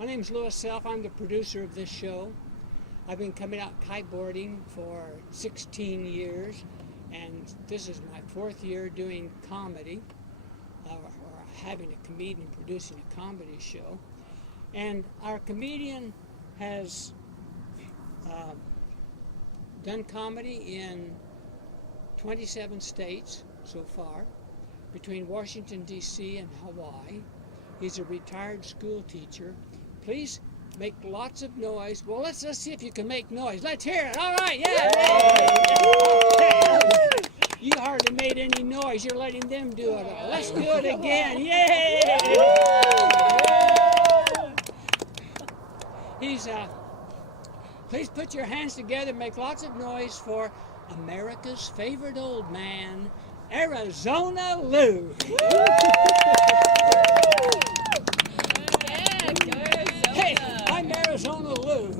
My name's Louis Self. I'm the producer of this show. I've been coming out kiteboarding for 16 years, and this is my 4th year doing comedy, or having a comedian producing a comedy show. And our comedian has done comedy in 27 states so far, between Washington, D.C. and Hawaii. He's a retired school teacher. Please make lots of noise. Well, let's see if you can make noise. Let's hear it. All right, yeah. Okay. You hardly made any noise. You're letting them do it all. Let's do it again. Yay! Please put your hands together, make lots of noise for America's favorite old man, Arizona Lou. Hey, I'm Arizona Lou.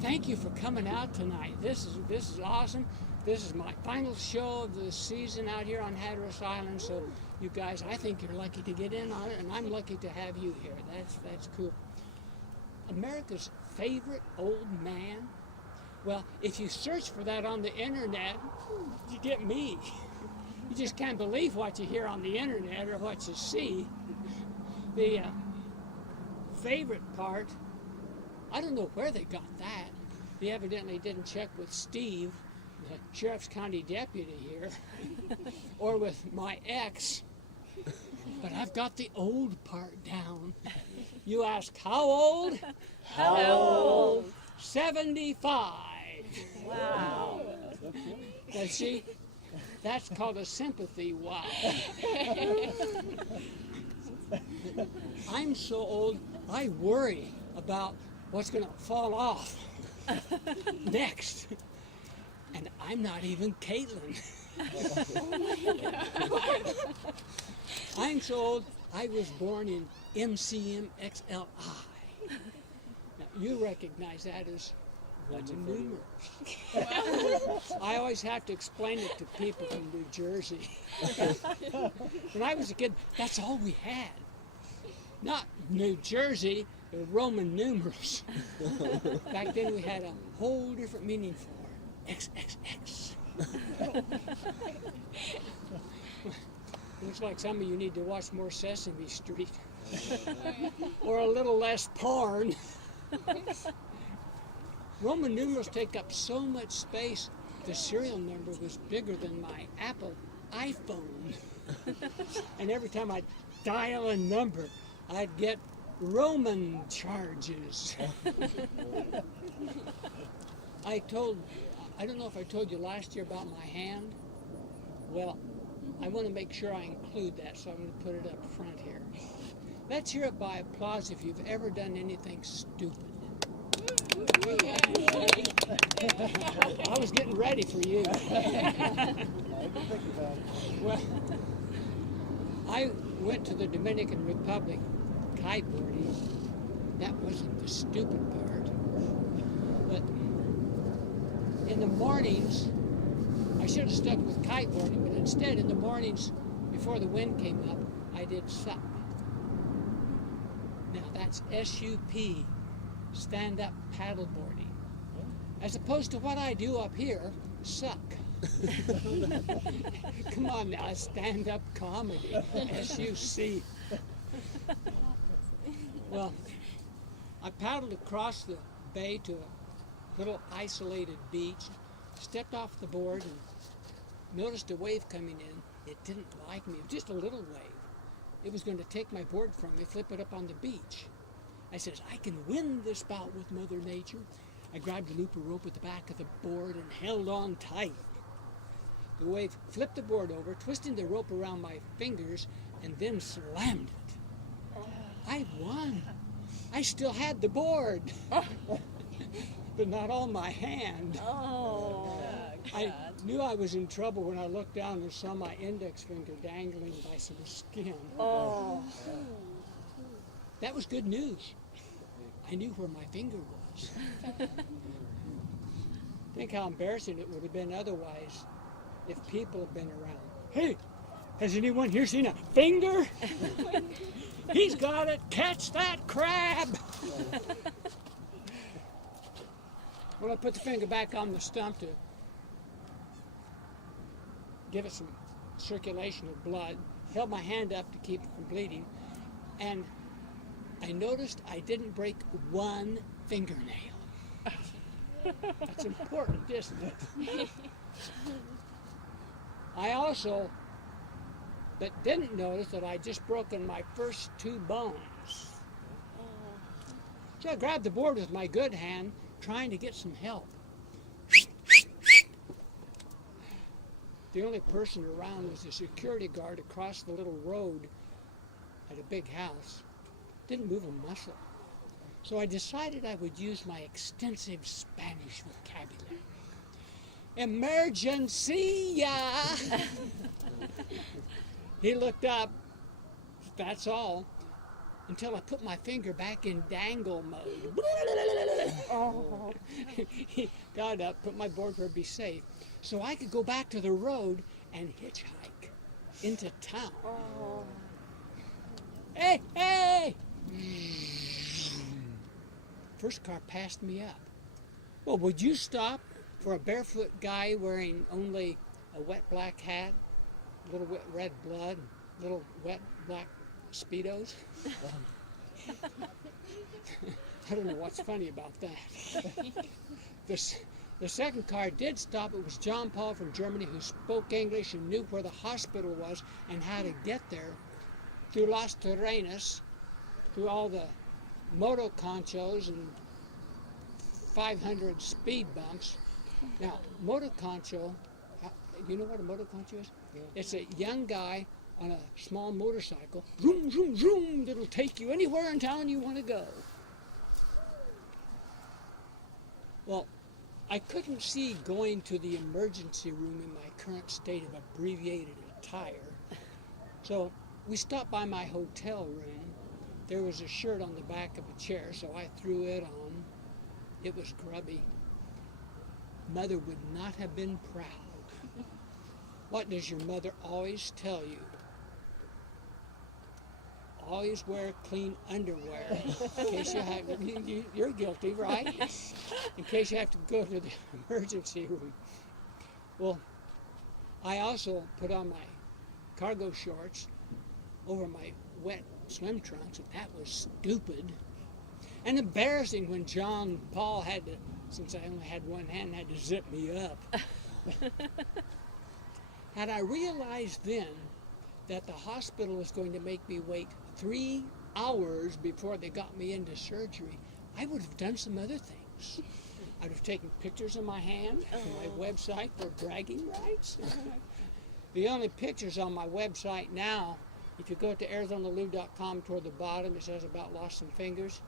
Thank you for coming out tonight. This is awesome. This is my final show of the season out here on Hatteras Island. So you guys, I think you're lucky to get in on it, and I'm lucky to have you here. That's cool. America's favorite old man. Well, if you search for that on the internet, you get me. You just can't believe what you hear on the internet or what you see. The favorite part, I don't know where they got that. They evidently didn't check with Steve, the Sheriff's County deputy here, or with my ex. But I've got the old part down. You ask, how old? How old? 75. Wow. Now see, that's called a sympathy wow. I'm so old, I worry about what's going to fall off next. And I'm not even Caitlin. I'm so old, I was born in MCM-XLI. Now, you recognize that as what's a numerals. I always have to explain it to people from New Jersey. When I was a kid, that's all we had. Not New Jersey, the Roman numerals. Back then we had a whole different meaning for XXX. Looks like some of you need to watch more Sesame Street. Or a little less porn. Roman numerals take up so much space, the serial number was bigger than my Apple iPhone. And every time I'd dial a number, I'd get Roman charges. I don't know if I told you last year about my hand. Well, I want to make sure I include that, so I'm going to put it up front here. Let's hear it by applause if you've ever done anything stupid. I was getting ready for you. Well, I went to the Dominican Republic kiteboarding. That wasn't the stupid part. But in the mornings, I should have stuck with kiteboarding, but instead in the mornings before the wind came up, I did SUP. Now that's S-U-P, stand-up paddleboarding. As opposed to what I do up here, suck. Come on now, stand-up comedy, S-U-C. Well, I paddled across the bay to a little isolated beach, stepped off the board and noticed a wave coming in. It didn't like me, it was just a little wave. It was going to take my board from me, flip it up on the beach. I says, I can win this bout with Mother Nature. I grabbed a loop of rope at the back of the board and held on tight. The wave flipped the board over, twisting the rope around my fingers, and then slammed it. I won. I still had the board, but not on my hand. Oh, I knew I was in trouble when I looked down and saw my index finger dangling by some skin. oh. That was good news. I knew where my finger was. Think how embarrassing it would have been otherwise if people had been around. Hey, has anyone here seen a finger? He's got it. Catch that crab. Well, I put the finger back on the stump to give it some circulation of blood. Held my hand up to keep it from bleeding. And I noticed I didn't break one fingernail. That's important, isn't it? I also didn't notice that I just broken my first 2 bones. So I grabbed the board with my good hand, trying to get some help. The only person around was a security guard across the little road at a big house. Didn't move a muscle. So I decided I would use my extensive Spanish vocabulary. Emergencia! He looked up, that's all, until I put my finger back in dangle mode. Oh. He got up, put my board where it'd be safe, so I could go back to the road and hitchhike into town. Oh. Hey, hey! First car passed me up. Well, would you stop for a barefoot guy wearing only a wet black hat, little wet red blood, little wet black Speedos? I don't know what's funny about that. The second car did stop. It was John Paul from Germany, who spoke English and knew where the hospital was and how to get there through Las Terrenas, through all the moto conchos and 500 speed bumps. Now, moto concho, you know what a moto concho is? Yeah. It's a young guy on a small motorcycle, zoom, zoom, zoom, that'll take you anywhere in town you want to go. Well, I couldn't see going to the emergency room in my current state of abbreviated attire. So we stopped by my hotel room. There was a shirt on the back of a chair, so I threw it on. It was grubby. Mother would not have been proud. What does your mother always tell you? Always wear clean underwear in case you have, you're guilty, right? In case you have to go to the emergency room. Well, I also put on my cargo shorts over my wet swim trunks, and that was stupid and embarrassing when John Paul had to, since I only had one hand, had to zip me up. Had I realized then that the hospital was going to make me wait 3 hours before they got me into surgery, I would have done some other things. I'd have taken pictures of my hand for my website for bragging rights. The only pictures on my website now, if you go to ArizonaLou.com toward the bottom, it says about lost some fingers.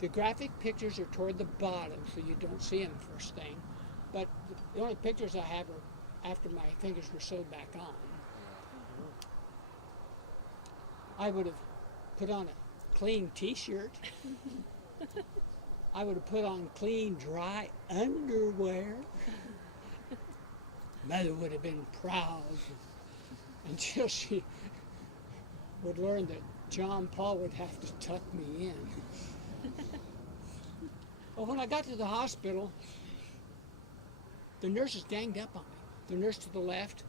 The graphic pictures are toward the bottom, so you don't see them first thing. But the only pictures I have are after my fingers were sewed back on. I would have put on a clean t-shirt. I would have put on clean, dry underwear. Mother would have been proud until she would learn that John Paul would have to tuck me in. Well, when I got to the hospital, the nurses ganged up on me. The nurse to the left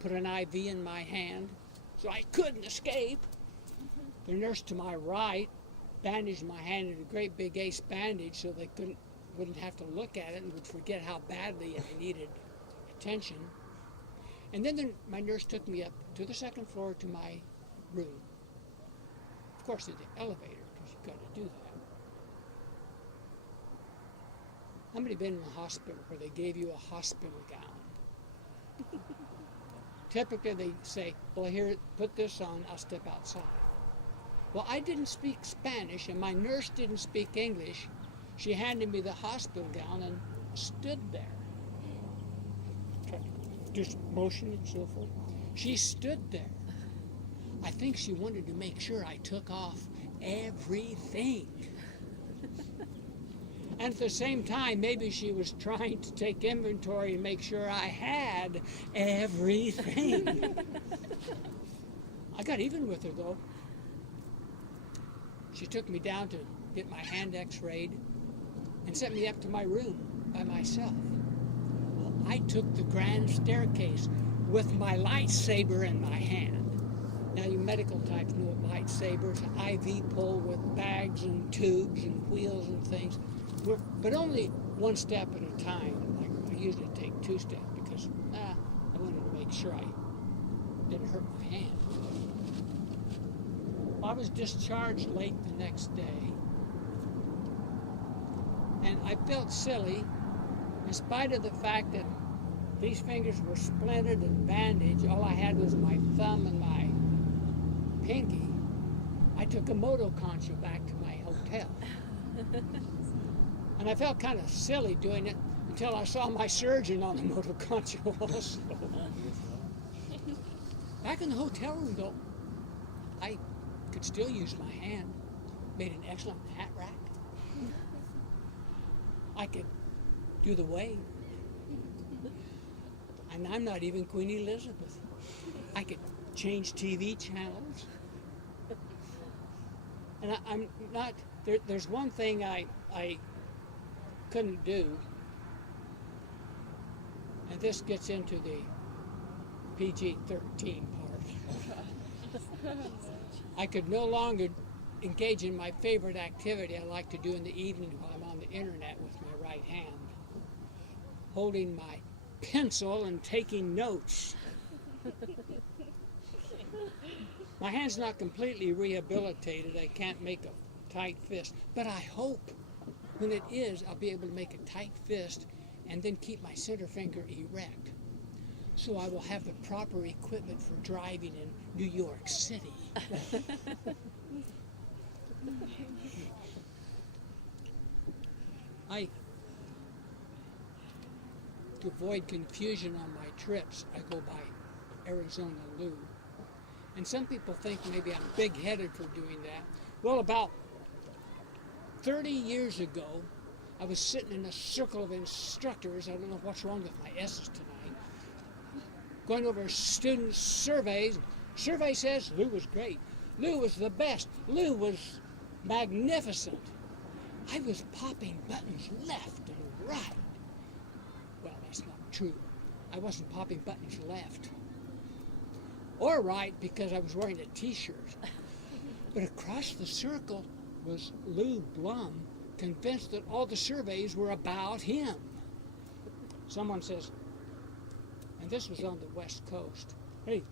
put an IV in my hand so I couldn't escape. The nurse to my right bandaged my hand in a great big ace bandage so they wouldn't have to look at it and would forget how badly I needed attention. And then my nurse took me up to the second floor to my room. Of course, in the elevator, because you've got to do that. How many been in the hospital where they gave you a hospital gown? Typically, they say, well, here, put this on, I'll step outside. Well, I didn't speak Spanish, and my nurse didn't speak English. She handed me the hospital gown and stood there. Just motion and so forth. She stood there. I think she wanted to make sure I took off everything. And at the same time, maybe she was trying to take inventory and make sure I had everything. I got even with her, though. She took me down to get my hand x-rayed and sent me up to my room by myself. Well, I took the grand staircase with my lightsaber in my hand. Now, you medical types know what lightsaber is, an IV pole with bags and tubes and wheels and things, but only one step at a time. Like, I usually take 2 steps because I wanted to make sure I didn't hurt my hand. I was discharged late the next day, and I felt silly in spite of the fact that these fingers were splintered and bandaged. All I had was my thumb and my pinky. I took a moto concho back to my hotel. And I felt kind of silly doing it until I saw my surgeon on the moto concho also. Back in the hotel room, though, I could still use my hand. Made an excellent hat rack. I could do the wave. And I'm not even Queen Elizabeth. I could change TV channels. And I'm not, there's one thing I couldn't do, and this gets into the PG-13 part. I could no longer engage in my favorite activity I like to do in the evening while I'm on the internet with my right hand, holding my pencil and taking notes. My hand's not completely rehabilitated. I can't make a tight fist, but I hope when it is, I'll be able to make a tight fist and then keep my center finger erect. So I will have the proper equipment for driving in New York City. To avoid confusion on my trips, I go by Arizona Lou. And some people think maybe I'm big-headed for doing that. Well, about 30 years ago, I was sitting in a circle of instructors. I don't know what's wrong with my S's tonight. Going over student surveys. Survey says Lou was great. Lou was the best. Lou was magnificent. I was popping buttons left and right. Well, that's not true. I wasn't popping buttons left or right because I was wearing a t-shirt. But across the circle was Lou Blum, convinced that all the surveys were about him. Someone says, and this was on the West Coast, hey,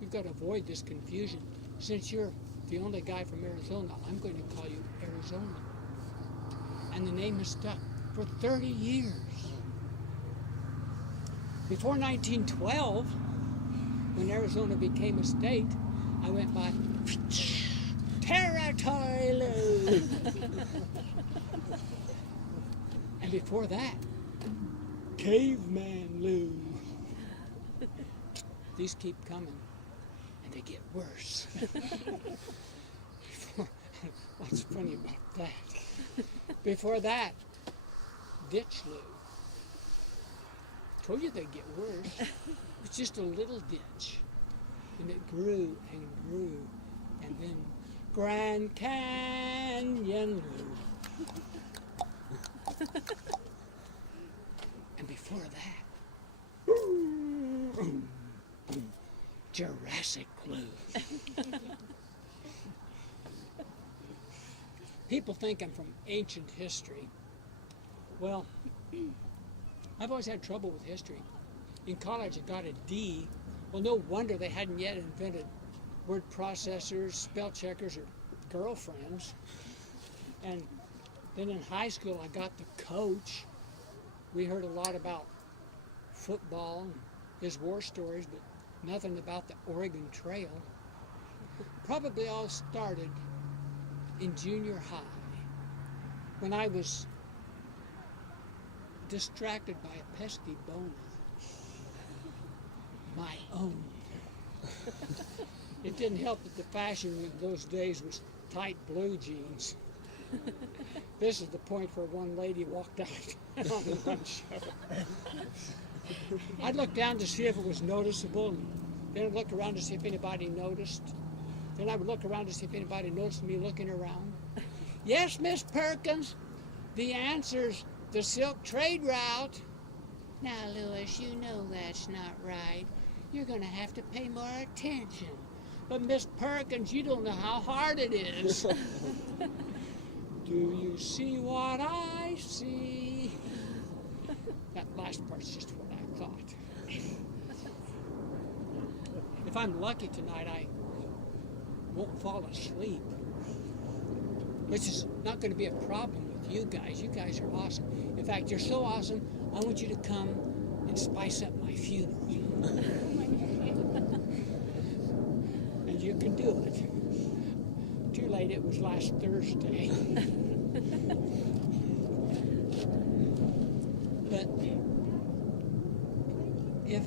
you've got to avoid this confusion. Since you're the only guy from Arizona, I'm going to call you Arizona. And the name has stuck for 30 years. Before 1912, when Arizona became a state, I went by Territory Lou. And before that, Caveman Lou. These keep coming, and they get worse. What's funny about that? Before that, Ditch Lou. Told you they'd get worse. It's just a little ditch. And it grew and grew. And then Grand Canyon Lou. And before that, Jurassic Lou. People think I'm from ancient history. Well, I've always had trouble with history. In college, I got a D. Well, no wonder they hadn't yet invented word processors, spell checkers, or girlfriends. And then in high school, I got the coach. We heard a lot about football and his war stories, but nothing about the Oregon Trail. Probably all started in junior high when I was distracted by a pesky boner. My own. It didn't help that the fashion in those days was tight blue jeans. This is the point where one lady walked out on the one show. I'd look down to see if it was noticeable, and then I'd look around to see if anybody noticed. Then I would look around to see if anybody noticed me looking around. Yes, Miss Perkins, the answer's the silk trade route. Now, Louis, you know that's not right. You're going to have to pay more attention. But Miss Perkins, you don't know how hard it is. Do you see what I see? That last part's just what I thought. If I'm lucky tonight, I won't fall asleep, which is not going to be a problem with you guys. You guys are awesome. In fact, you're so awesome, I want you to come and spice up my funeral. And you can do it. Too late, it was last Thursday. But if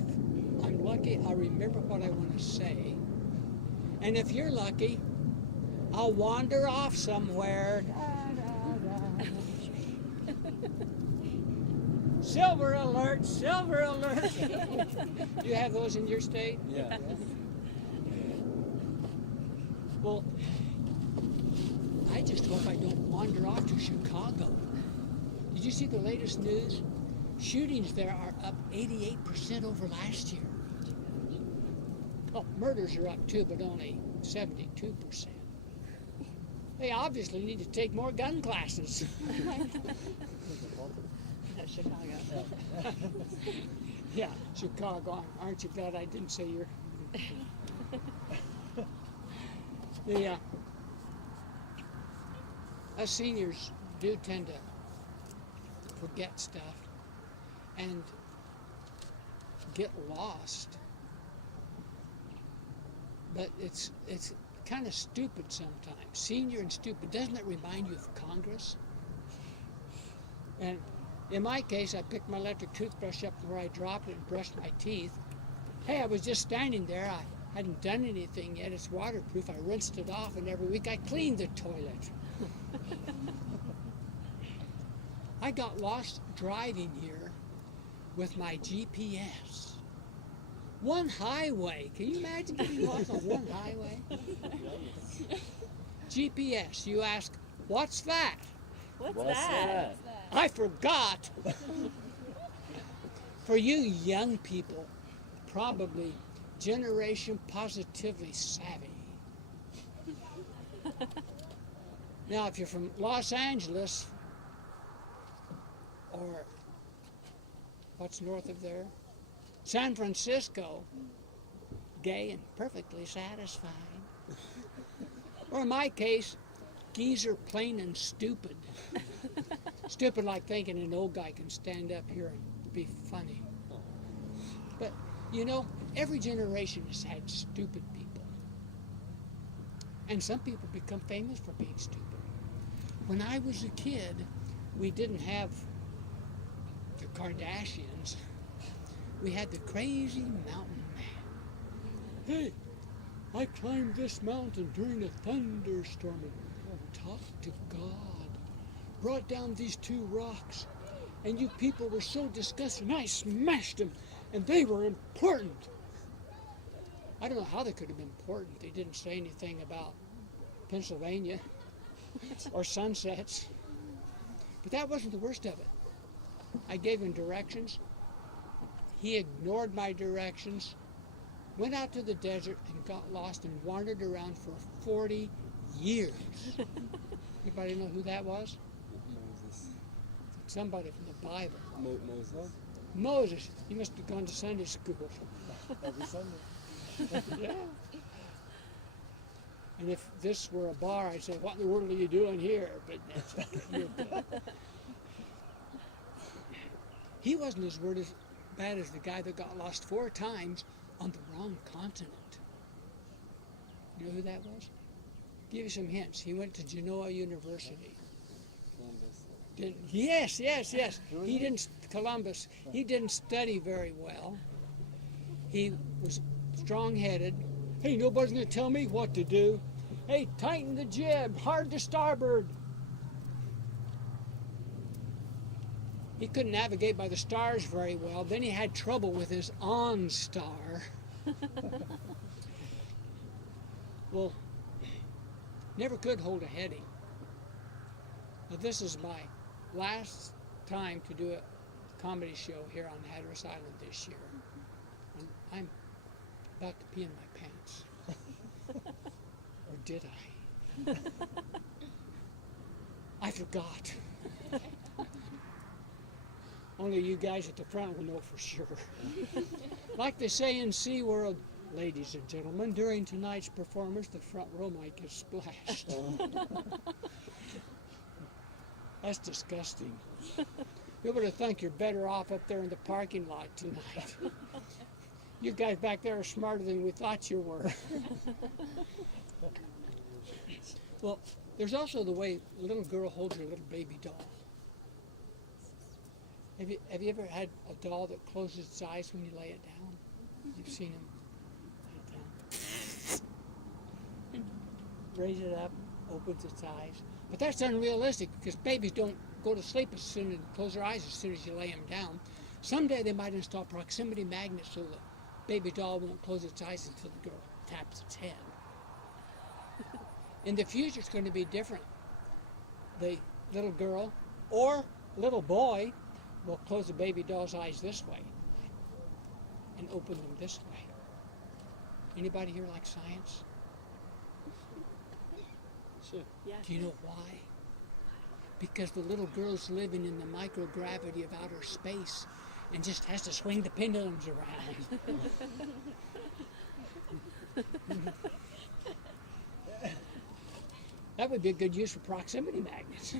I'm lucky, I'll remember what I want to say. And if you're lucky, I'll wander off somewhere. Silver alert, silver alert. You have those in your state? Yeah. Well, I just hope I don't wander off to Chicago. Did you see the latest news? Shootings there are up 88% over last year. Well, murders are up too, but only 72%. They obviously need to take more gun classes. Chicago. Yeah, Chicago. Aren't you glad I didn't say you're... Us seniors do tend to forget stuff and get lost. But it's kind of stupid sometimes. Senior and stupid. Doesn't it remind you of Congress? And in my case, I picked my electric toothbrush up where I dropped it and brushed my teeth. Hey, I was just standing there. I hadn't done anything yet. It's waterproof. I rinsed it off, and every week I cleaned the toilet. I got lost driving here with my GPS. One highway. Can you imagine getting lost on one highway? GPS. You ask, what's that? What's What's that? I forgot. For you young people, probably generation positively savvy. Now, if you're from Los Angeles, or what's north of there? San Francisco, gay and perfectly satisfied. Or in my case, geezer plain and stupid. Stupid like thinking an old guy can stand up here and be funny. But, you know, every generation has had stupid people. And some people become famous for being stupid. When I was a kid, we didn't have the Kardashians. We had the crazy mountain man. Hey, I climbed this mountain during a thunderstorm and talked to God. Brought down these 2 rocks, and you people were so disgusted, and I smashed them, and they were important. I don't know how they could have been important. They didn't say anything about Pennsylvania or sunsets. But that wasn't the worst of it. I gave him directions. He ignored my directions, went out to the desert and got lost and wandered around for 40 years. Anybody know who that was? Moses. Somebody from the Bible. Moses. Moses. He must have gone to Sunday school. Every Sunday. Yeah. And if this were a bar, I'd say, what in the world are you doing here? But that's okay. You're good. He wasn't as bad as the guy that got lost 4 times on the wrong continent. You know who that was? Give you some hints. He went to Genoa University. Columbus. Yes. He didn't, Columbus. He didn't study very well. He was strong-headed. Hey, nobody's going to tell me what to do. Hey, tighten the jib, hard to starboard. He couldn't navigate by the stars very well. Then he had trouble with his OnStar. Well, never could hold a heading. Now, this is my last time to do a comedy show here on Hatteras Island this year. And I'm about to pee in my pants. Or did I? I forgot. Only you guys at the front will know for sure. Like they say in SeaWorld, ladies and gentlemen, during tonight's performance, the front row might get splashed. That's disgusting. You better think you're better off up there in the parking lot tonight. You guys back there are smarter than we thought you were. Well, there's also the way a little girl holds her little baby doll. Have you ever had a doll that closes its eyes when you lay it down? You've seen them lay it down. Raise it up, opens its eyes. But that's unrealistic because babies don't go to sleep as soon as close their eyes as soon as you lay them down. Someday they might install proximity magnets so the baby doll won't close its eyes until the girl taps its head. In the future, it's going to be different. The little girl or little boy will close the baby doll's eyes this way and open them this way. Anybody here like science? Sure. Yeah. Do you know why? Because the little girl's living in the microgravity of outer space and just has to swing the pendulums around. That would be a good use for proximity magnets.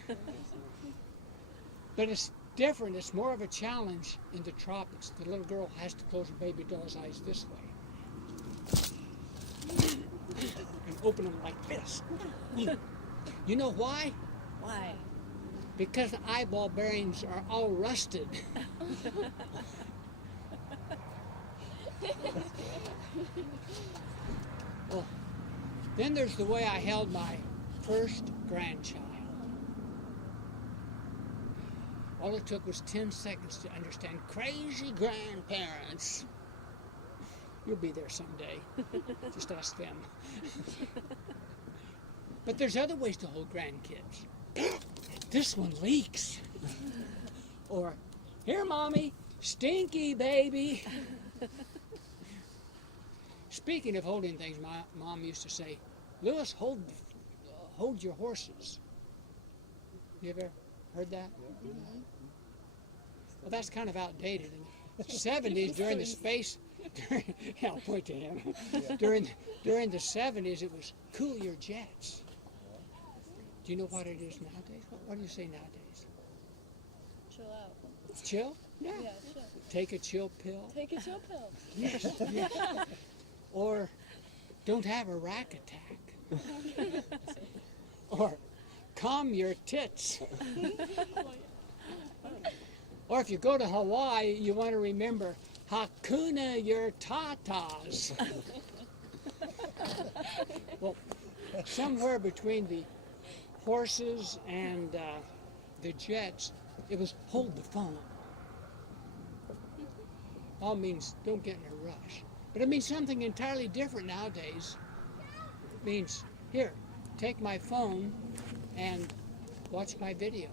But it's different. It's more of a challenge in the tropics. The little girl has to close her baby doll's eyes this way and open them like this. You know why? Why? Because the eyeball bearings are all rusted. Well, then there's the way I held my first grandchild. All it took was 10 seconds to understand crazy grandparents. You'll be there someday. Just ask them. But there's other ways to hold grandkids. This one leaks. Or, here, Mommy, stinky baby. Speaking of holding things, my mom used to say, Lewis, hold your horses. You ever heard that? Yeah. Well, that's kind of outdated. In the 70s, during the space, yeah, I'll point to him. Yeah. During the 70s, it was cool your jets. Do you know what it is nowadays? What do you say nowadays? Chill out. Chill? Yeah. Yeah, chill. Take a chill pill. Take a chill pill. Yes. Yes. Or don't have a rack attack. Or calm your tits. Or if you go to Hawaii, you want to remember Hakuna your tatas. Well, somewhere between the horses and the jets, it was hold the phone. All means don't get in a rush. But it means something entirely different nowadays. It means, here, take my phone and watch my video.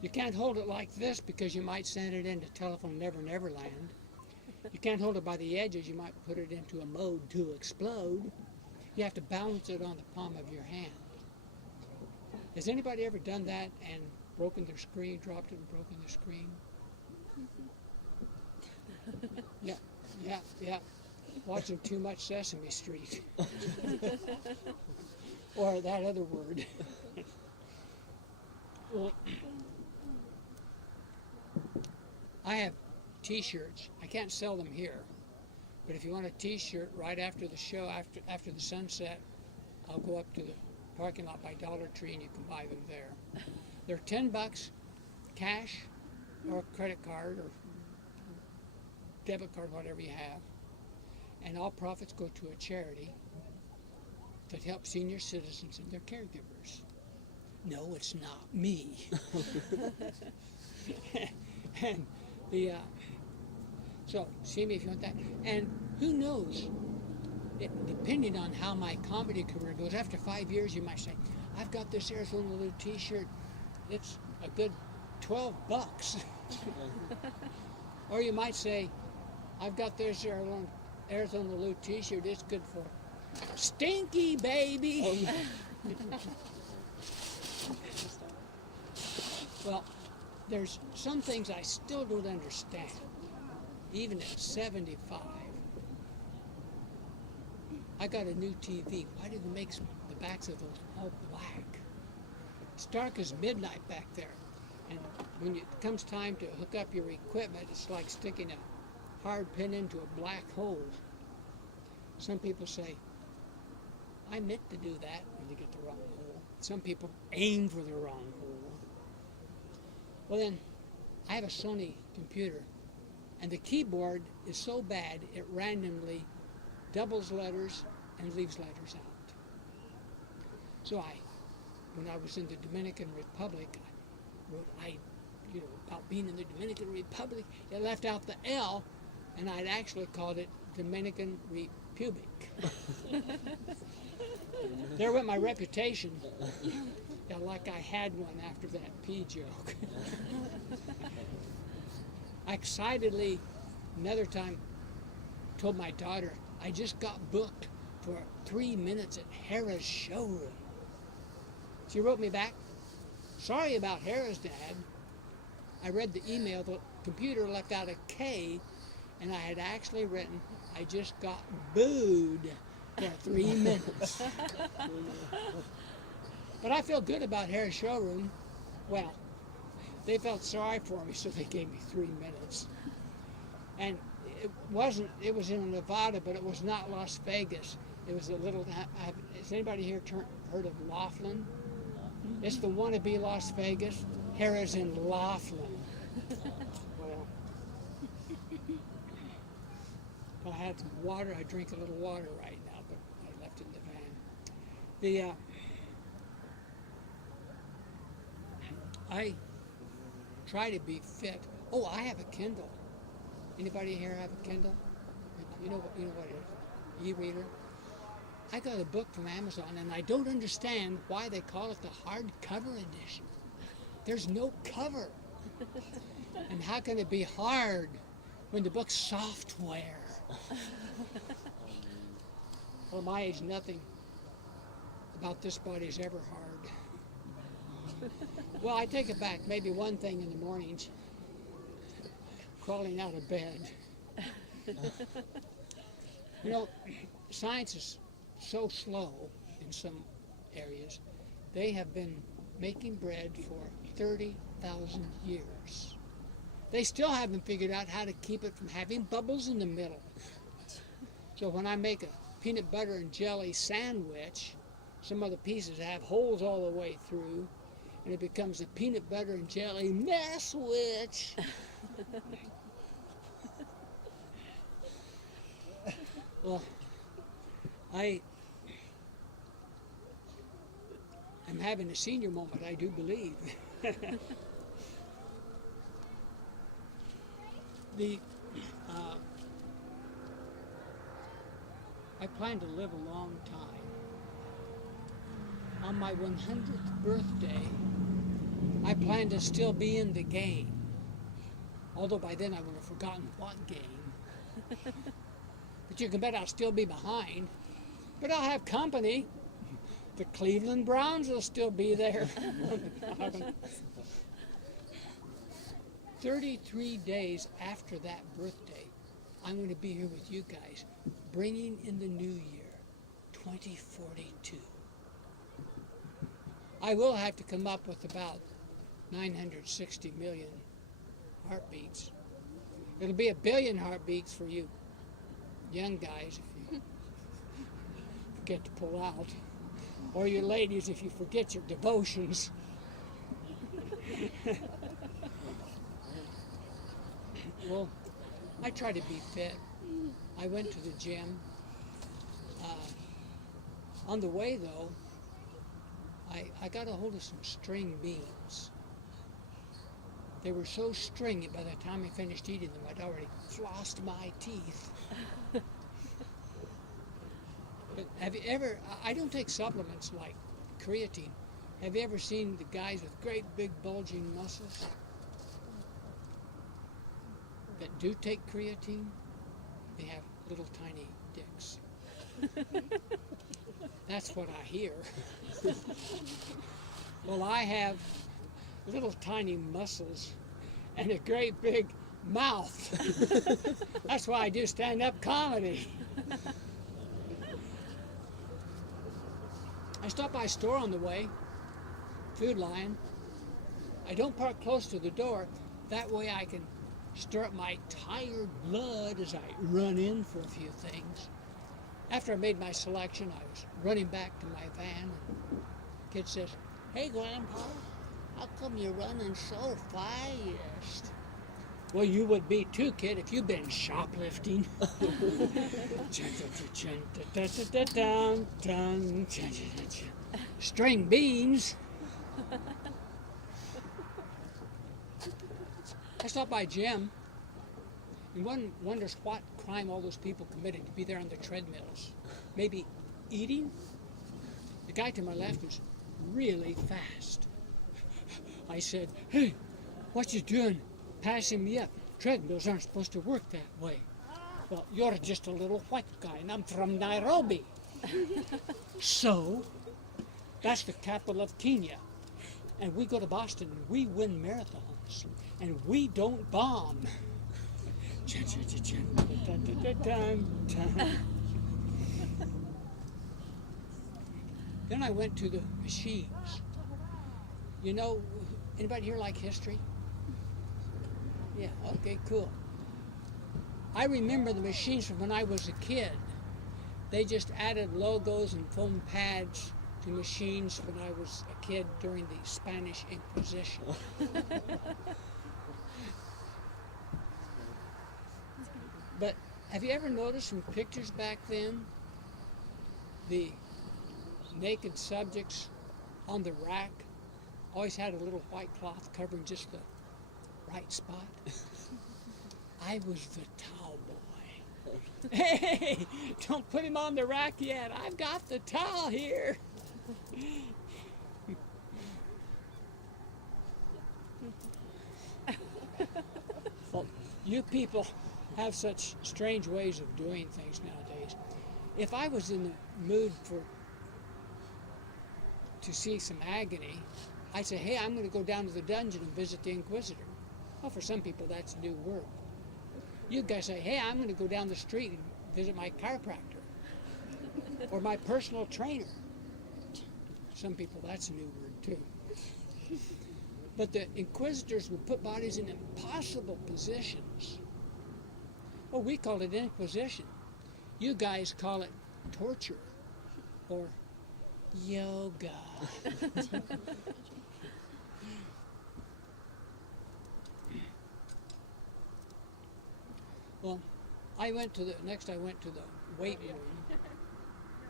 You can't hold it like this because you might send it into Telephone Never Neverland. You can't hold it by the edges. You might put it into a mode to explode. You have to balance it on the palm of your hand. Has anybody ever done that and broken their screen, dropped it and broken their screen? Yeah. Watching too much Sesame Street. Or that other word. Well, I have t-shirts. I can't sell them here. But if you want a t-shirt right after the show, after the sunset, I'll go up to the parking lot by Dollar Tree and you can buy them there. They're $10, cash or credit card or debit card, whatever you have. And all profits go to a charity that helps senior citizens and their caregivers. No, it's not me. And so see me if you want that. And who knows, depending on how my comedy career goes, after 5 years, you might say, I've got this Arizona Lou t-shirt. It's a good $12. Or you might say, I've got this Arizona Lou t-shirt. It's good for stinky baby. Well, there's some things I still don't understand, even at 75. I got a new TV. Why do they make the backs of those all black? It's dark as midnight back there. And when it comes time to hook up your equipment, it's like sticking a hard pin into a black hole. Some people say, I meant to do that when you get the wrong hole. Some people aim for the wrong hole. Well then, I have a Sony computer, and the keyboard is so bad it randomly doubles letters and leaves letters out. So when I was in the Dominican Republic, I wrote, about being in the Dominican Republic, it left out the L, and I'd actually called it Dominican Republic. There went my reputation. Yeah, like I had one after that P joke. I excitedly, another time, told my daughter, I just got booked for 3 minutes at Harrah's showroom. She wrote me back, sorry about Harrah's, Dad. I read the email, the computer left out a K, and I had actually written, I just got booed for 3 minutes. But I feel good about Harrah's showroom. Well, they felt sorry for me, so they gave me 3 minutes. And it was in Nevada, but it was not Las Vegas. It was a little, has anybody here heard of Laughlin? It's the wannabe Las Vegas. Harrah's in Laughlin. Well, if I had some water, I'd drink a little water right now, but I left it in the van. I try to be fit. Oh, I have a Kindle. Anybody here have a Kindle? You know what it is? E-reader. I got a book from Amazon, and I don't understand why they call it the hardcover edition. There's no cover. And how can it be hard when the book's software? Well, at my age, nothing about this body is ever hard. Well, I take it back. Maybe one thing in the mornings, crawling out of bed. Science is so slow in some areas. They have been making bread for 30,000 years. They still haven't figured out how to keep it from having bubbles in the middle. So when I make a peanut butter and jelly sandwich, some of the pieces have holes all the way through, and it becomes a peanut butter and jelly mess-wich. Well, I am having a senior moment, I do believe. I plan to live a long time. On my 100th birthday, I plan to still be in the game. Although by then I would have forgotten what game. But you can bet I'll still be behind. But I'll have company. The Cleveland Browns will still be there. 33 days after that birthday, I'm going to be here with you guys, bringing in the new year, 2042. I will have to come up with about 960 million heartbeats. It'll be 1 billion heartbeats for you young guys if you forget to pull out, or you ladies if you forget your devotions. Well, I try to be fit. I went to the gym. On the way, though, I got a hold of some string beans. They were so stringy by the time I finished eating them, I'd already flossed my teeth. Have you ever, I don't take supplements like creatine. Have you ever seen the guys with great big bulging muscles that do take creatine? They have little tiny dicks. That's what I hear. Well, I have little tiny muscles and a great big mouth. That's why I do stand-up comedy. I stop by a store on the way, Food Lion. I don't park close to the door. That way I can stir up my tired blood as I run in for a few things. After I made my selection, I was running back to my van, and the kid says, "Hey, Grandpa, how come you're running so fast?" Well, you would be too, kid, if you've been shoplifting. String beans. I stopped by Jim, and one wonders what crime all those people committed to be there on the treadmills. Maybe eating? The guy to my left was really fast. I said, "Hey, what you doing? Passing me up. Treadmills aren't supposed to work that way." "Well, you're just a little white guy, and I'm from Nairobi." "So, that's the capital of Kenya. And we go to Boston, and we win marathons, and we don't bomb." Then I went to the machines. You know, anybody here like history? Yeah, okay, cool. I remember the machines from when I was a kid. They just added logos and foam pads to machines when I was a kid during the Spanish Inquisition. But have you ever noticed from pictures back then, the naked subjects on the rack always had a little white cloth covering just the right spot? I was the towel boy. "Hey, don't put him on the rack yet. I've got the towel here." Well, you people have such strange ways of doing things nowadays. If I was in the mood to see some agony, I'd say, "Hey, I'm going to go down to the dungeon and visit the Inquisitor." Well, for some people, that's new work. You guys say, "Hey, I'm going to go down the street and visit my chiropractor or my personal trainer." Some people, that's a new word too. But the Inquisitors would put bodies in impossible positions. Well, we call it Inquisition. You guys call it torture or yoga. Well, I went to the weight room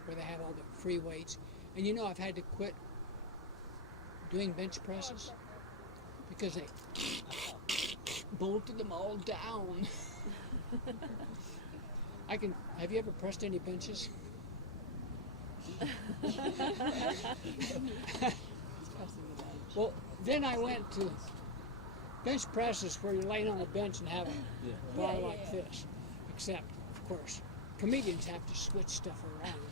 where they have all the free weights. And you know, I've had to quit doing bench presses because they bolted them all down. Have you ever pressed any benches? Well, then I went to bench presses where you're laying on a bench and have a bar like this. Except, of course, comedians have to switch stuff around.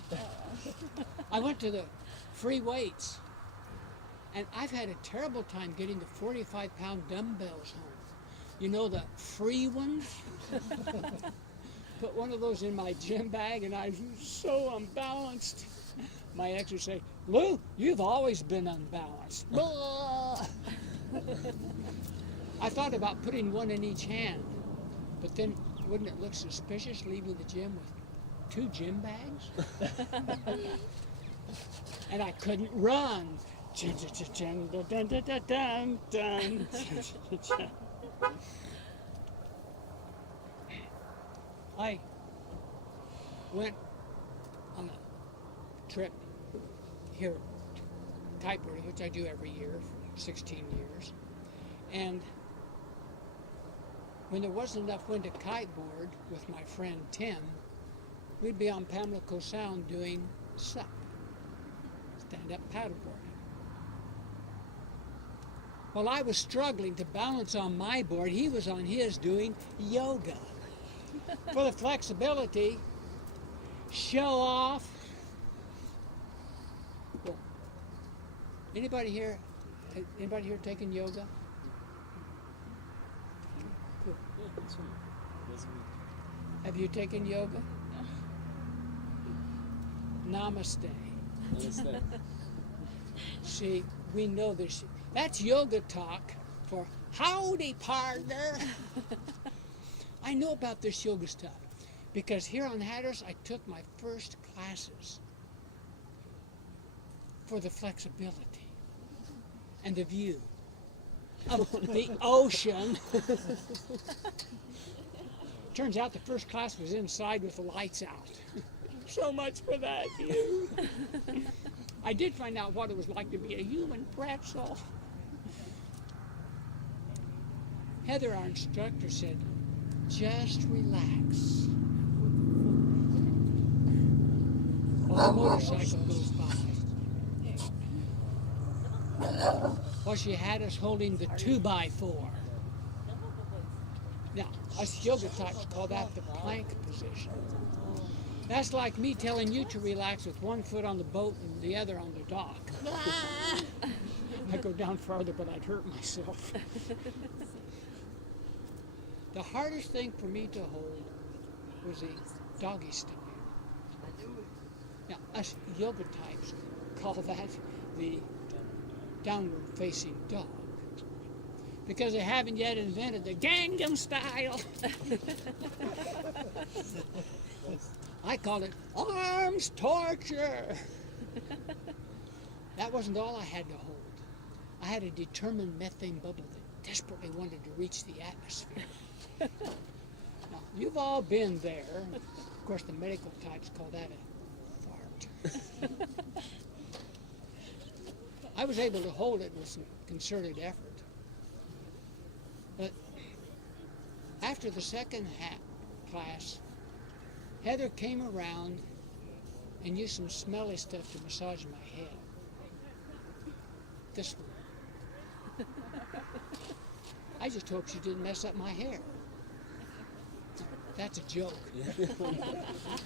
I went to the free weights, and I've had a terrible time getting the 45-pound dumbbells home. You know, the free ones? Put one of those in my gym bag, and I was so unbalanced. My ex would say, "Lou, you've always been unbalanced." I thought about putting one in each hand, but then wouldn't it look suspicious leaving the gym with 2 gym bags? And I couldn't run. I went on a trip here to kiteboarding, which I do every year for 16 years. And when there wasn't enough wind to kiteboard with my friend Tim, we'd be on Pamlico Sound doing SUP, stand-up paddleboarding. While I was struggling to balance on my board, he was on his doing yoga. For the flexibility, show off. Well, anybody here taking yoga? Cool. Yeah, that's right. That's me. Have you taken yoga? Namaste. Understand? See, we know this. That's yoga talk for howdy, partner. I know about this yoga stuff because here on Hatteras, I took my first classes for the flexibility and the view of the ocean. Turns out the first class was inside with the lights out. So much for that view. I did find out what it was like to be a human pretzel. Heather, our instructor, said, just relax. While the motorcycle goes by. While she had us holding the 2x4. Now, us yoga types call that the plank position. That's like me telling you to relax with one foot on the boat and the other on the dock. I'd go down farther, but I'd hurt myself. The hardest thing for me to hold was the doggy style. Now, us yoga types call that the downward facing dog because they haven't yet invented the Gangnam style. I call it arms torture. That wasn't all I had to hold. I had a determined methane bubble that desperately wanted to reach the atmosphere. Now, you've all been there. Of course, the medical types call that a fart. I was able to hold it with some concerted effort. But after the second class, Heather came around and used some smelly stuff to massage my head. This one. I just hope she didn't mess up my hair. That's a joke.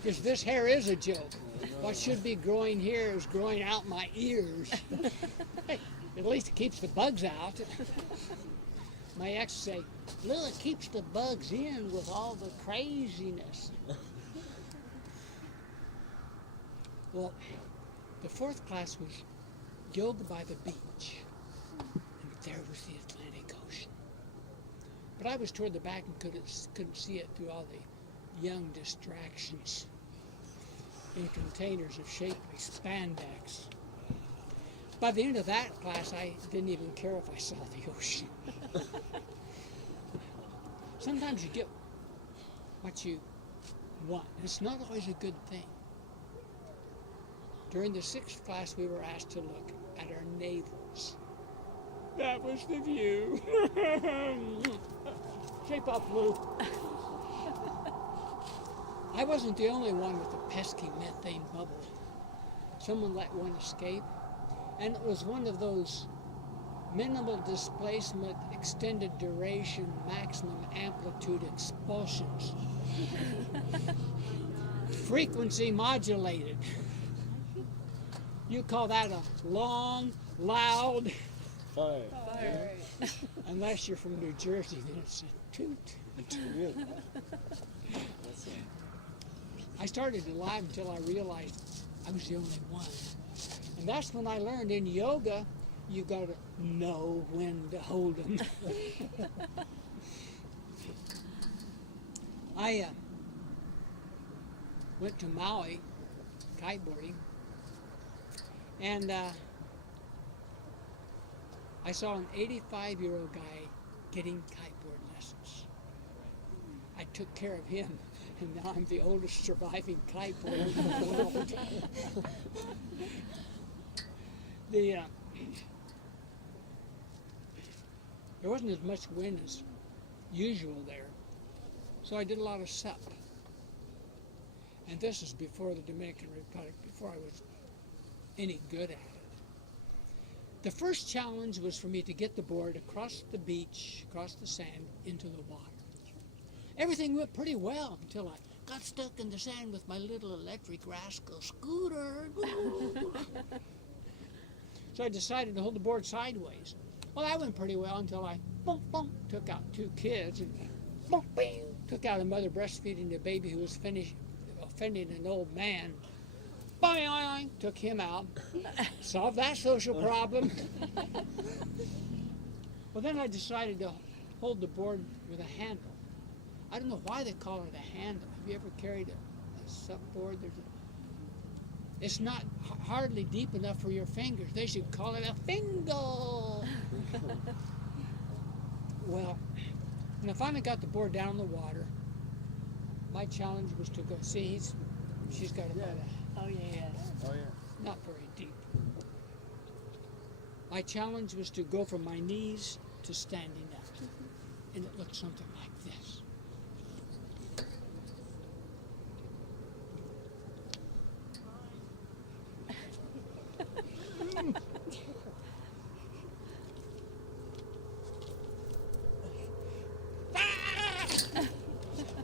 Because this hair is a joke. What should be growing here is growing out my ears. Hey, at least it keeps the bugs out. My ex say, "Well, it keeps the bugs in with all the craziness." Well, the fourth class was yoga by the beach. And there was the Atlantic Ocean. But I was toward the back and couldn't see it through all the young distractions in containers of shapely spandex. By the end of that class, I didn't even care if I saw the ocean. Sometimes you get what you want. It's not always a good thing. During the sixth class, we were asked to look at our navels. That was the view. Shape up, Lou. I wasn't the only one with a pesky methane bubble. Someone let one escape, and it was one of those minimal displacement, extended duration, maximum amplitude expulsions. Frequency modulated. You call that a long, loud Fire. Fire. unless you're from New Jersey, then it's a toot. Really? That's it. I started to laugh until I realized I was the only one. And that's when I learned in yoga, you got to know when to hold them. I went to Maui kiteboarding, and I saw an 85-year-old guy getting kiteboard lessons. I took care of him, and now I'm the oldest surviving kiteboarder in the world. There wasn't as much wind as usual there, so I did a lot of SUP. And this is before the Dominican Republic, before I was any good at it. The first challenge was for me to get the board across the beach, across the sand, into the water. Everything went pretty well until I got stuck in the sand with my little electric rascal scooter. So I decided to hold the board sideways. Well, that went pretty well until I took out 2 kids and took out a mother breastfeeding a baby who was offending an old man. Took him out. Solved that social problem. Well, then I decided to hold the board with a handle. I don't know why they call it a handle. Have you ever carried a sup board? It's not hardly deep enough for your fingers. They should call it a fingo. Well, when I finally got the board down in the water, my challenge was to go. See, she's got about Oh, yeah. Oh, yeah. not very deep. My challenge was to go from my knees to standing up, and it looked something like this.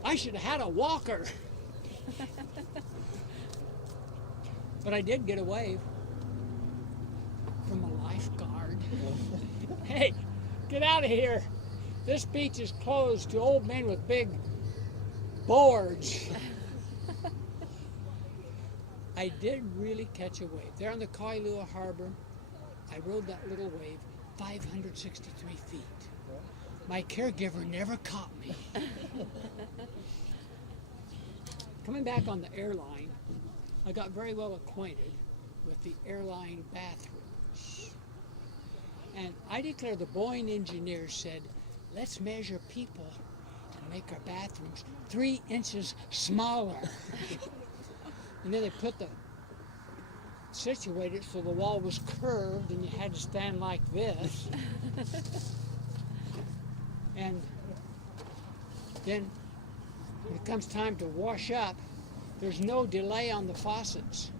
I should have had a walker. But I did get a wave from a lifeguard. Hey, get out of here. This beach is closed to old men with big boards. I did really catch a wave. There on the Kailua Harbor, I rode that little wave 563 feet. My caregiver never caught me. Coming back on the airline, I got very well acquainted with the airline bathrooms. And I declare the Boeing engineers said, let's measure people and make our bathrooms 3 inches smaller. And then they situated so the wall was curved and you had to stand like this. And then when it comes time to wash up, there's no delay on the faucets.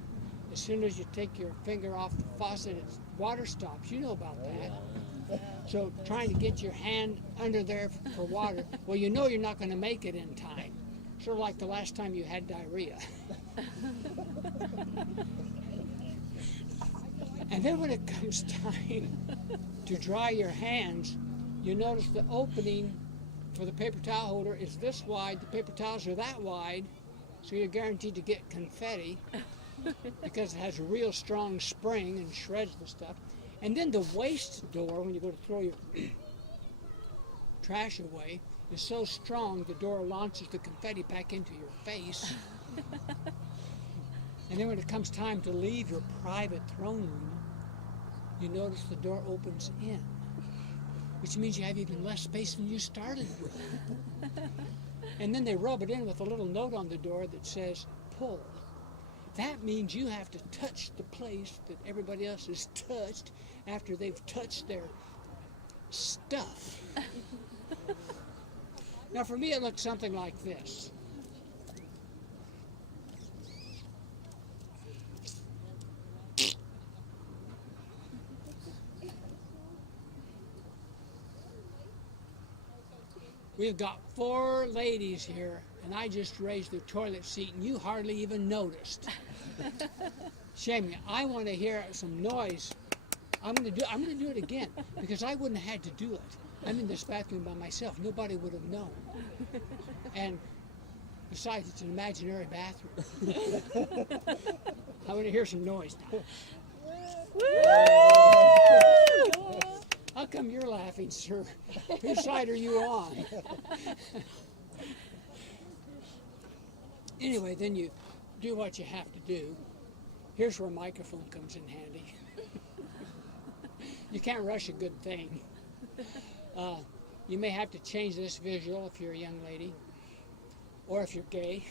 As soon as you take your finger off the faucet, water stops. You know about that. So trying to get your hand under there for water, well, you know you're not going to make it in time. Sort of like the last time you had diarrhea. And then when it comes time to dry your hands, you notice the opening for the paper towel holder is this wide. The paper towels are that wide, so you're guaranteed to get confetti because it has a real strong spring and shreds the stuff. And then the waste door, when you go to throw your trash away, is so strong the door launches the confetti back into your face. And then when it comes time to leave your private throne room, you notice the door opens in, which means you have even less space than you started with. And then they rub it in with a little note on the door that says, pull. That means you have to touch the place that everybody else has touched after they've touched their stuff. Now for me it looks something like this. We've got 4 ladies here, and I just raised the toilet seat, and you hardly even noticed. Shame me. I want to hear some noise. I'm going to do it again because I wouldn't have had to do it. I'm in this bathroom by myself. Nobody would have known. And besides, it's an imaginary bathroom. I want to hear some noise now. How come you're laughing, sir? Whose side are you on? Anyway, then you do what you have to do. Here's where a microphone comes in handy. You can't rush a good thing. You may have to change this visual if you're a young lady, or if you're gay.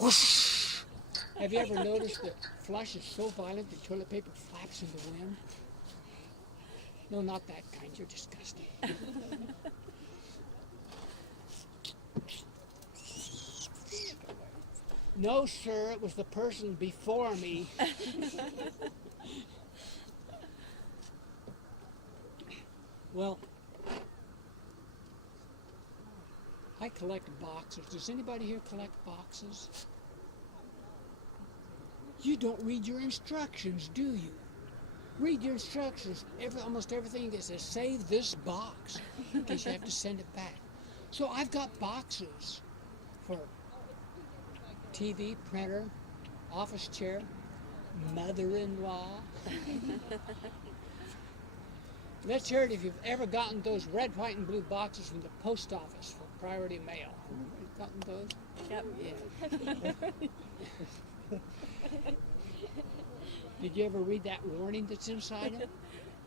Whoosh! Have you ever noticed that flush is so violent that toilet paper flaps in the wind? No, not that kind. You're disgusting. No, sir, it was the person before me. Well, I collect boxes. Does anybody here collect boxes? You don't read your instructions, do you? Read your instructions. Almost everything that says save this box in case you have to send it back. So I've got boxes for TV, printer, office chair, mother-in-law. Let's hear it if you've ever gotten those red, white, and blue boxes from the post office for priority mail. Gotten those? Yep. Yeah. Did you ever read that warning that's inside it?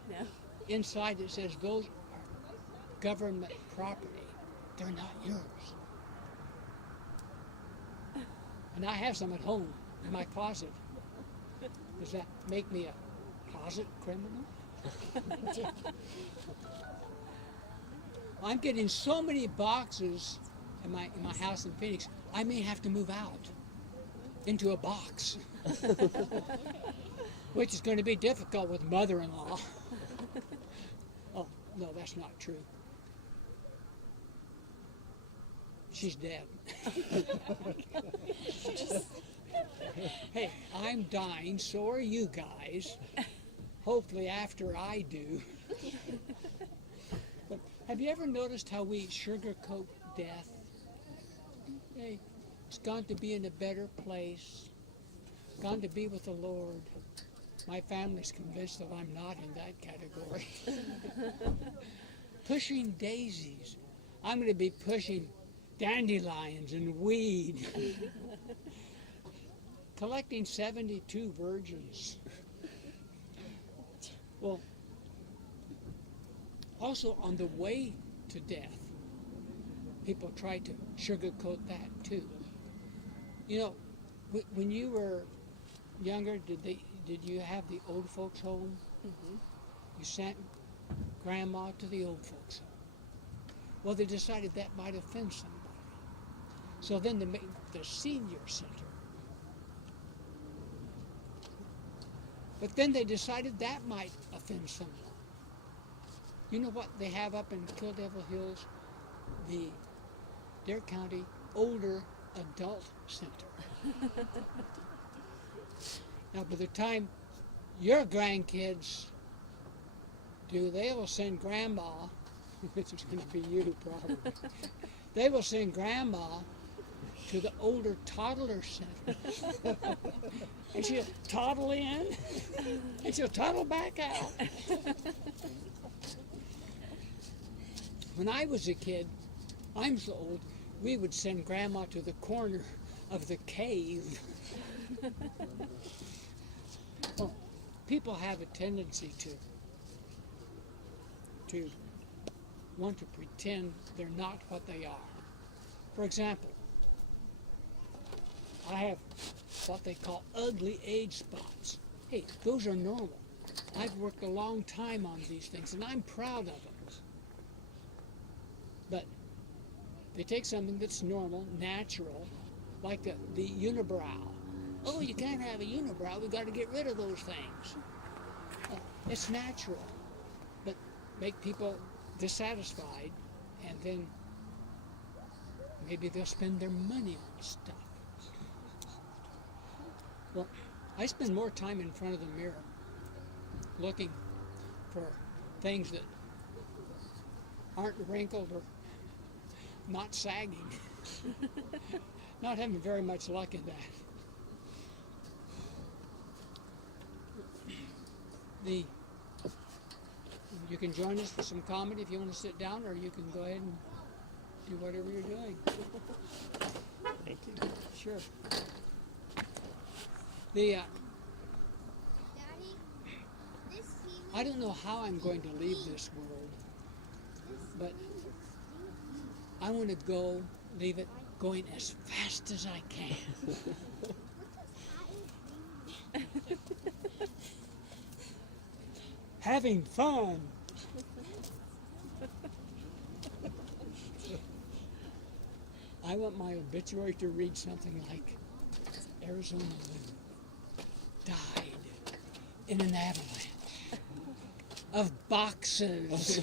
No. Inside it says those are government property. They're not yours. And I have some at home in my closet. Does that make me a closet criminal? I'm getting so many boxes in my house in Phoenix, I may have to move out into a box. Which is going to be difficult with mother-in-law. Oh, no, that's not true. She's dead. Hey, I'm dying, so are you guys. Hopefully after I do. But have you ever noticed how we sugarcoat death? Hey, it's gone to be in a better place. Gone to be with the Lord. My family's convinced that I'm not in that category. Pushing daisies. I'm going to be pushing dandelions and weed. Collecting 72 virgins. Well, also on the way to death, people try to sugarcoat that too. You know, when you were younger, did you have the old folks home? Mm-hmm. You sent grandma to the old folks home. Well, they decided that might offend somebody. So then they made the senior center. But then they decided that might offend someone. You know what they have up in Kill Devil Hills? The Dare County Older Adult Center. Now, by the time your grandkids do, they will send grandma, which is going to be you probably, they will send grandma to the older toddler center. And she'll toddle in, and she'll toddle back out. When I was a kid, I'm so old, we would send grandma to the corner of the cave. Well, people have a tendency to want to pretend they're not what they are. For example, I have what they call ugly age spots. Hey, those are normal. I've worked a long time on these things, and I'm proud of them. But they take something that's normal, natural, like the unibrow. Oh, you can't have a unibrow. We've got to get rid of those things. It's natural, but make people dissatisfied, and then maybe they'll spend their money on stuff. Well, I spend more time in front of the mirror looking for things that aren't wrinkled or not sagging. Not having very much luck in that. You can join us for some comedy if you want to sit down, or you can go ahead and do whatever you're doing. Thank you. Sure. I don't know how I'm going to leave this world, but I want to leave it going as fast as I can. Having fun. I want my obituary to read something like, Arizona Lou died in an avalanche of boxes.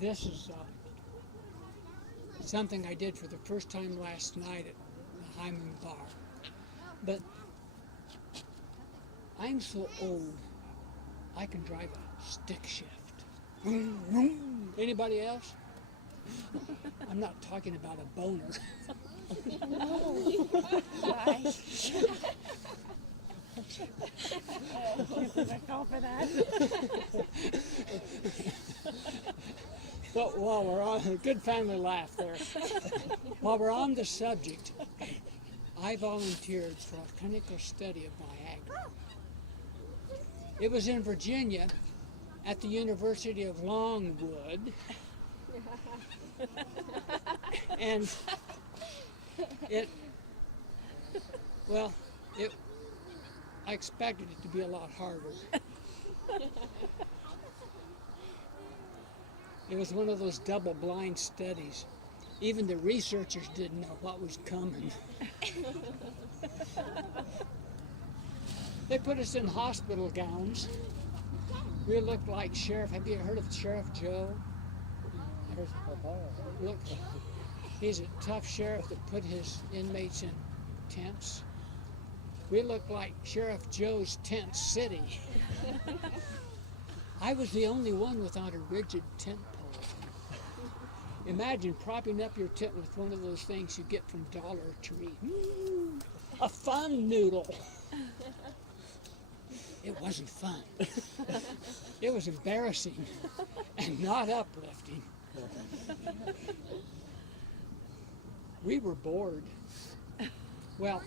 This is something I did for the first time last night at the Hyman Bar. But I'm so old, I can drive a stick shift. Vroom, vroom. Anybody else? I'm not talking about a boner. For that. But while we're on, a good family laugh there. While we're on the subject, I volunteered for a clinical study of Viagra. It was in Virginia at the University of Longwood. And I expected it to be a lot harder. It was one of those double-blind studies. Even the researchers didn't know what was coming. They put us in hospital gowns. We looked like Sheriff. Have you heard of Sheriff Joe? Look, he's a tough sheriff that put his inmates in tents. We looked like Sheriff Joe's tent city. I was the only one without a rigid tent pole. Imagine propping up your tent with one of those things you get from Dollar Tree. A fun noodle. It wasn't fun. It was embarrassing and not uplifting. We were bored. Well,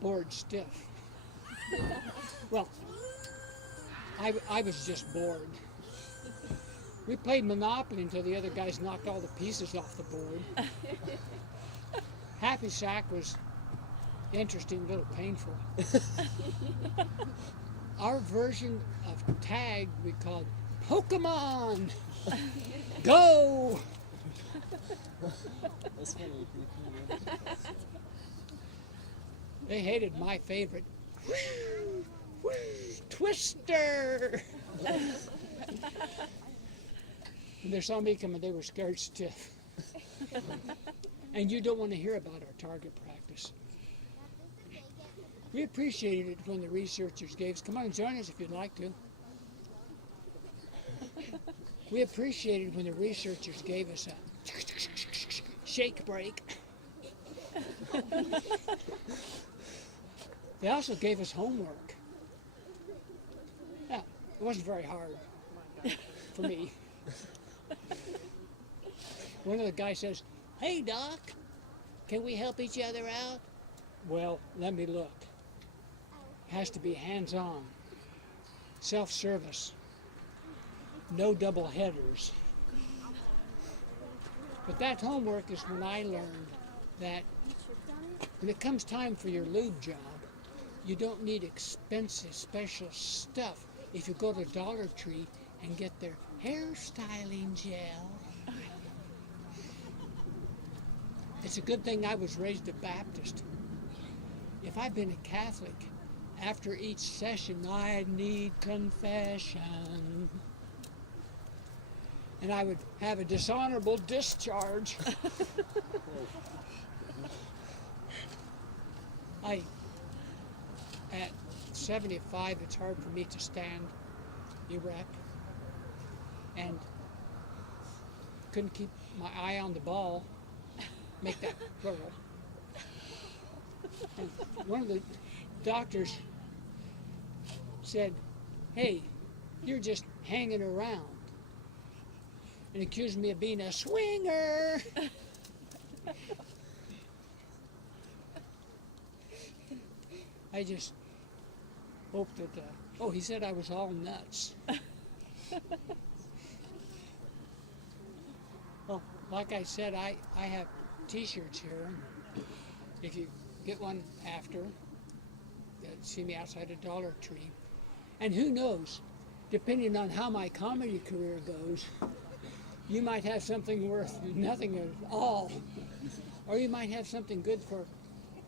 bored stiff. Well, I was just bored. We played Monopoly until the other guys knocked all the pieces off the board. Happy Sack was interesting, a little painful. Our version of tag we called Pokemon. Go! That's funny. They hated my favorite, Twister. When they saw me coming, they were scared stiff. And you don't want to hear about our target practice. We appreciated it when the researchers gave us, come on, join us if you'd like to. We appreciated when the researchers gave us a shake break. They also gave us homework. Yeah, it wasn't very hard for me. One of the guys says, "Hey, Doc, can we help each other out?" Well, let me look. Has to be hands-on, self-service, no double headers. But that homework is when I learned that when it comes time for your lube job, you don't need expensive special stuff if you go to Dollar Tree and get their hairstyling gel. It's a good thing I was raised a Baptist. If I'd been a Catholic, after each session I'd need confession. And I would have a dishonorable discharge. At 75, it's hard for me to stand erect. And couldn't keep my eye on the ball, make that plural. And one of the doctors said, "Hey, you're just hanging around," and accused me of being a swinger. I just hoped that, he said I was all nuts. Well, like I said, I have t-shirts here. If you get one after, see me outside a Dollar Tree. And who knows, depending on how my comedy career goes, you might have something worth nothing at all. Or you might have something good for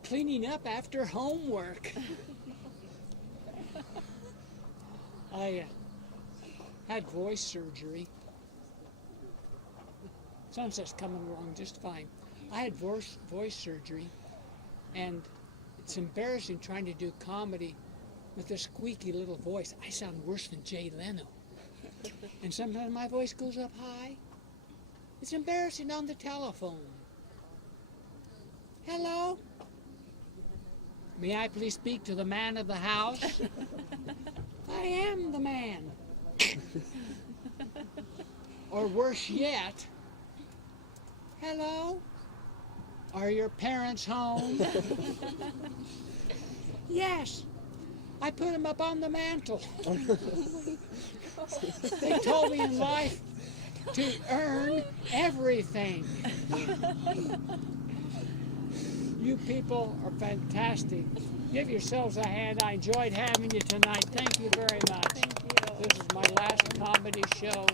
cleaning up after homework. I had voice surgery. Sunset's coming along just fine. I had voice surgery, and it's embarrassing trying to do comedy with this squeaky little voice. I sound worse than Jay Leno. And sometimes my voice goes up high. It's embarrassing on the telephone. Hello? May I please speak to the man of the house? I am the man. Or worse yet, hello? Are your parents home? Yes. I put them up on the mantle. They told me in life to earn everything. You people are fantastic. Give yourselves a hand. I enjoyed having you tonight. Thank you very much. Thank you. This is my last comedy show.